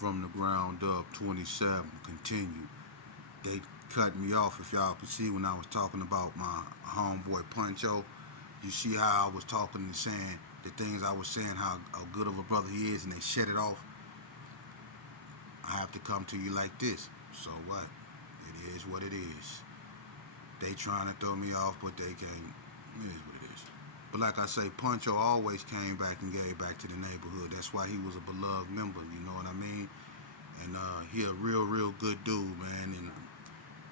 from the ground-up27 continue. They cut me off, if y'all could see, when I was talking about my homeboy Puncho. You see how I was talking and saying the things I was saying, how good of a brother he is, and they shut it off. I have to come to you like this. So what? It is what it is. They trying to throw me off, but they can't. It is what it is. But like I say, Puncho always came back and gave back to the neighborhood. That's why he was a beloved member. You know what I mean? And he a real good dude, man. And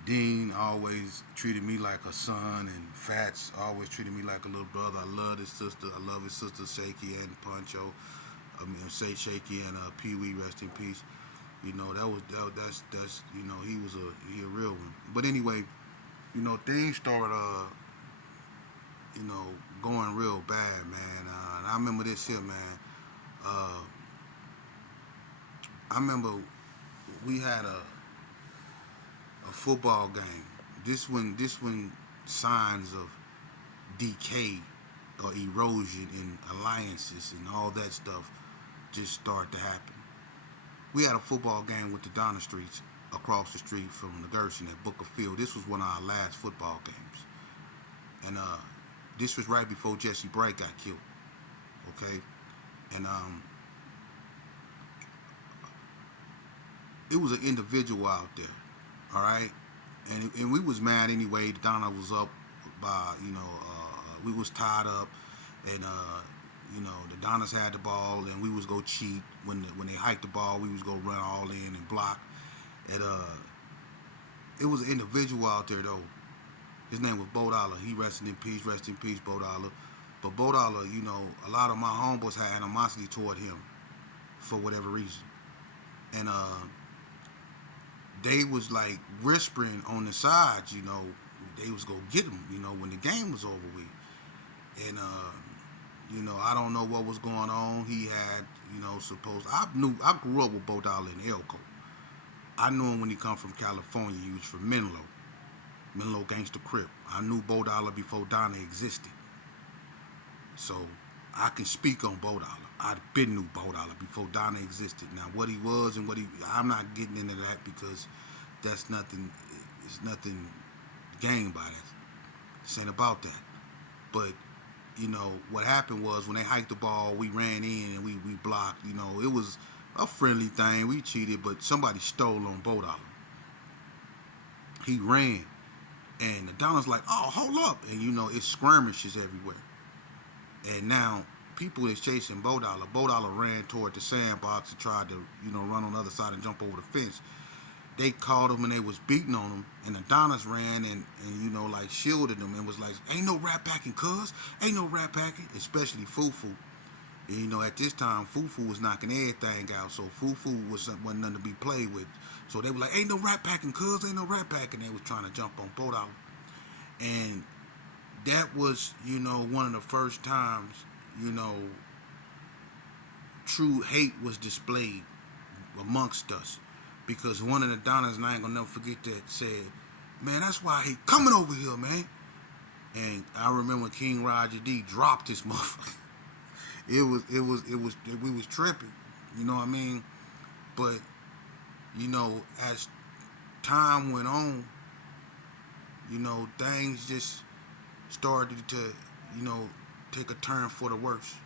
Dean always treated me like a son, and Fats always treated me like a little brother. I love his sister. I love his sister Shaky and Puncho. I mean, say Shaky and Pee Wee, rest in peace. You know that's you know he a real one. But anyway, you know things started you know going real bad, man. And I remember this here, man. Uh, I remember we had a football game. This when signs of decay or erosion in alliances and all that stuff just start to happen. We had a football game with the Donner Streets across the street from the Gerson at Booker Field. This was one of our last football games, and this was right before Jesse Bright got killed. Okay, and it was an individual out there. All right, and we was mad anyway. Donna was up by we was tied up, and the Donnas had the ball, and we was go cheat when they hiked the ball. We was go run all in and block. And it was an individual out there though. His name was Bo Dollar. He rest in peace, Bo Dollar. But Bo Dollar, a lot of my homeboys had animosity toward him for whatever reason, and they was like whispering on the sides, they was gonna get him, when the game was over with. And I don't know what was going on. He had, I grew up with Bo Dollar in Elko. I knew him when he come from California. He was from Menlo Gangster Crip. I knew Bo Dollar before Donna existed. So I can speak on Bo Dollar. I'd been knew Bo Dollar before Donna existed. Now what he was and I'm not getting into that because that's nothing. It's nothing gained by that. This ain't about that. But what happened was when they hiked the ball, we ran in and we blocked. It was a friendly thing. We cheated, but somebody stole on Bo Dollar. He ran, and the Donna's like, "Oh, hold up!" And it's skirmishes everywhere. And now people is chasing Bo Dollar. Bo Dollar ran toward the sandbox and tried to, run on the other side and jump over the fence. They caught him and they was beating on him, and the Donnas ran and like shielded him and was like, "Ain't no rat packing, cuz. Ain't no rat packing," especially Fufu. And, at this time, Fufu was knocking everything out, so Fufu wasn't nothing to be played with. So they were like, "Ain't no rat packing, cuz. Ain't no rat packing." They was trying to jump on Bo Dollar. And that was, one of the first times, true hate was displayed amongst us. Because one of the Donnas, and I ain't gonna never forget that, said, "Man, that's why he coming over here, man." And I remember King Roger D dropped this motherfucker. We was tripping, you know what I mean? But, as time went on, things just started to, take a turn for the worse.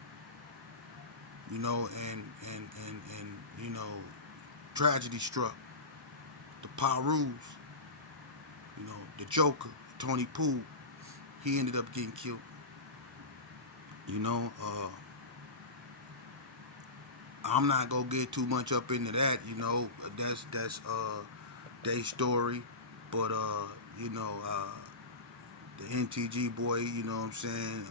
And tragedy struck. The Pirus, the Joker, Tony Poole, he ended up getting killed. I'm not gonna get too much up into that. That's their story, but the NTG boy, what I'm saying,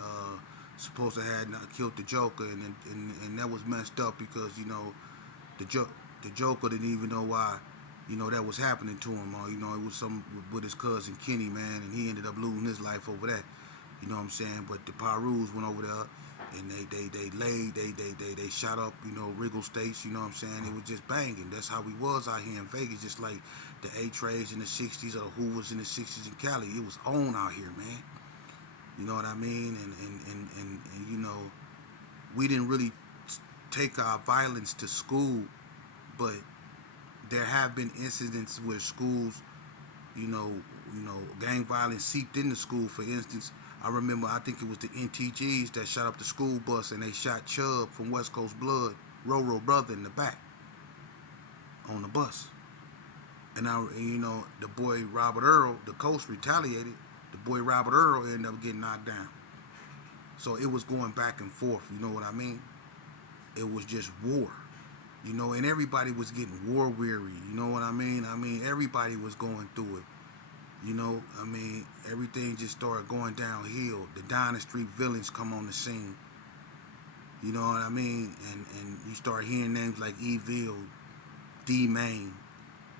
supposed to have not killed the Joker, and that was messed up because the the Joker didn't even know why that was happening to him. Or it was some with his cousin Kenny, man, and he ended up losing his life over that. You know what I'm saying? But the Pirus went over there and they shot up, Wriggle States, you know what I'm saying? It was just banging. That's how we was out here in Vegas, just like the A-Trades in the 60s or the Hoovers in the 60s in Cali. It was on out here, man. You know what I mean? And we didn't really take our violence to school, but there have been incidents where schools, you know, gang violence seeped into school. For instance, I remember, I think it was the NTGs that shot up the school bus and they shot Chubb from West Coast Blood, Roro brother, in the back on the bus. And the boy Robert Earl, the coach, retaliated. The boy Robert Earl ended up getting knocked down. So it was going back and forth. You know what I mean? It was just war. And everybody was getting war weary. You know what I mean? Everybody was going through it. Everything just started going downhill. The Dynasty Street villains come on the scene. You know what I mean? And you start hearing names like Evil, D-Main,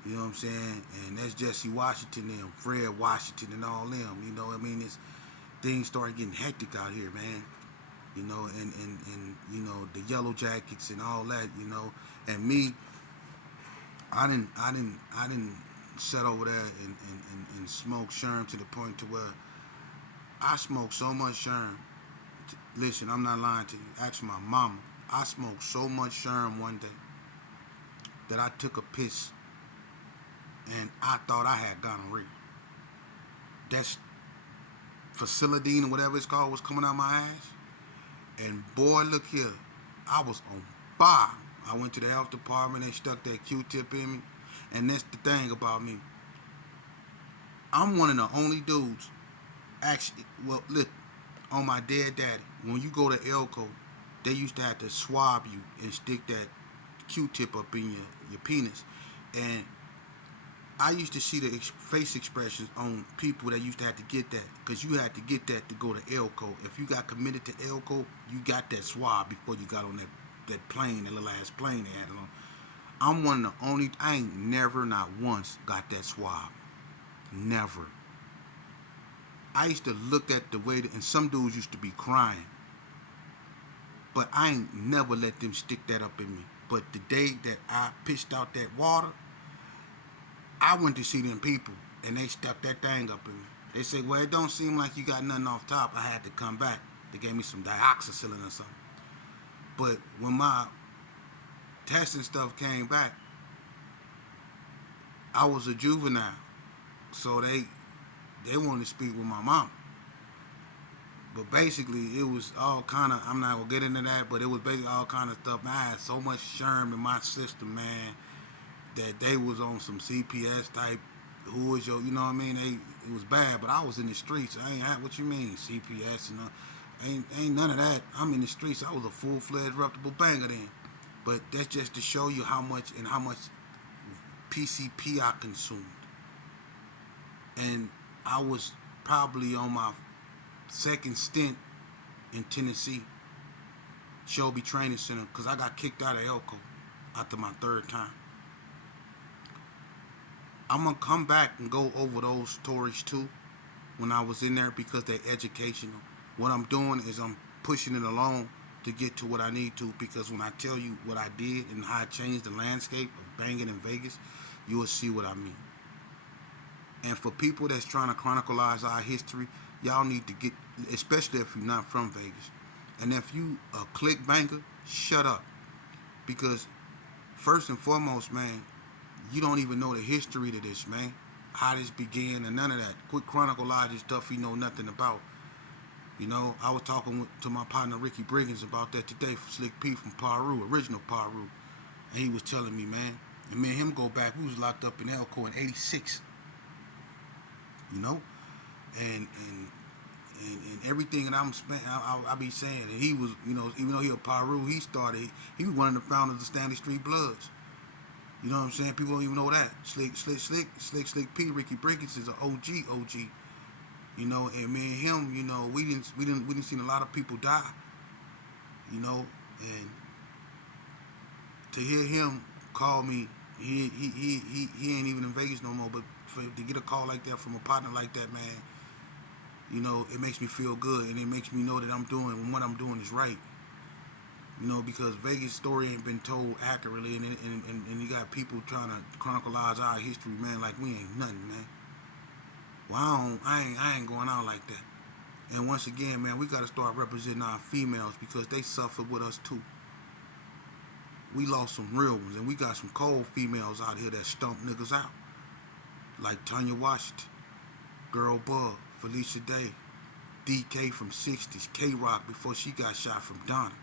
you know what I'm saying? And that's Jesse Washington and Fred Washington and all them. It's things started getting hectic out here, man. And the Yellow Jackets and all that, And me, I didn't sit over there and smoke sherm to the point to where I smoked so much sherm. Listen, I'm not lying to you. Ask my mama. I smoked so much sherm one day that I took a piss and I thought I had gonorrhea. That's facilidine or whatever it's called was coming out my ass. And boy, look here, I was on fire. I went to the health department, they stuck that Q-tip in me. And that's the thing about me. I'm one of the only dudes, actually, well, look, on my dead daddy, when you go to Elko, they used to have to swab you and stick that Q-tip up in your penis. And I used to see the face expressions on people that used to have to get that, because you had to get that to go to Elko. If you got committed to Elko, you got that swab before you got on that plane, that little ass plane they had on. I'm one of the only, I ain't never, not once, got that swab. Never. I used to look at the way and some dudes used to be crying. But I ain't never let them stick that up in me. But the day that I pitched out that water, I went to see them people, and they stuck that thing up in me. They said, well, it don't seem like you got nothing off top. I had to come back. They gave me some dioxycycline or something. But when my testing stuff came back, I was a juvenile. So they wanted to speak with my mom. But basically, it was all kind of, I'm not going to get into that, but it was basically all kind of stuff. Man, I had so much sherm in my system, man, that they was on some CPS type, who was your, you know what I mean? It was bad, but I was in the streets. I ain't had, what you mean, CPS and ain't none of that. I'm in the streets. I was a full-fledged reputable banger then. But that's just to show you how much PCP I consumed. And I was probably on my second stint in Tennessee, Shelby Training Center, because I got kicked out of Elko after my third time. I'm going to come back and go over those stories too when I was in there, because they're educational. What I'm doing is I'm pushing it along to get to what I need to, because when I tell you what I did and how I changed the landscape of banging in Vegas, you will see what I mean. And for people that's trying to chronicleize our history, y'all need to get, especially if you're not from Vegas. And if you a click banker, shut up. Because first and foremost, man, you don't even know the history to this, man. How this began and none of that. Quick chronicleize stuff you know nothing about. I was talking to my partner Ricky Briggins about that today, for Slick P from Paru, original Paru. And he was telling me, man, and me and him go back, we was locked up in Elko in 86. And everything that I'm spent, I be saying, and he was, even though he a Paru, he was one of the founders of Stanley Street Bloods. You know what I'm saying? People don't even know that. Slick P, Ricky Briggins is an OG. And me and him, we didn't see a lot of people die. And to hear him call me, he ain't even in Vegas no more, but to get a call like that from a partner like that, man, it makes me feel good, and it makes me know that I'm doing, and what I'm doing is right. Because Vegas' story ain't been told accurately, and you got people trying to chronicleize our history, man, like we ain't nothing, man. Well, I ain't going out like that. And once again, man, we got to start representing our females, because they suffer with us too. We lost some real ones, and we got some cold females out here that stump niggas out, like Tanya Washington, Girl Bug, Felicia Day, DK from 60s, K-Rock before she got shot from Donnie,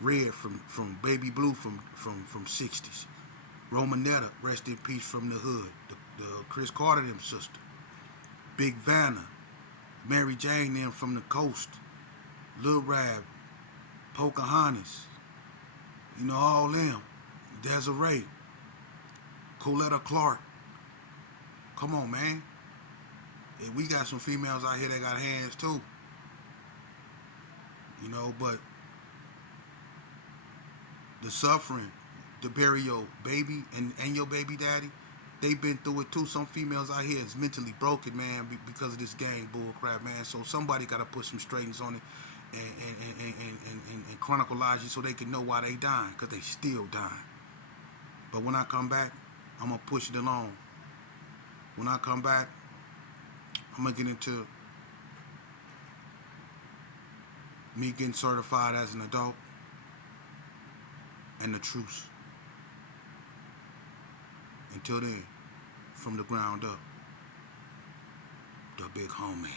Red from Baby Blue from 60s, Romanetta, rest in peace from the hood, the Chris Carter them sister, Big Vanna, Mary Jane them from the coast, Lil Rab, Pocahontas, you know, all them, Desiree, Coletta Clark. Come on, man. And we got some females out here that got hands too. You know, but the suffering, to bury your baby and your baby daddy, they been through it too. Some females out here is mentally broken, man, because of this gang bull crap, man. So somebody got to put some straightens on it and chronicleize it so they can know why they dying, because they still dying. But when I come back, I'm going to push it along. When I come back, I'm going to get into me getting certified as an adult and the truth. Until then, from the ground up, the big homie.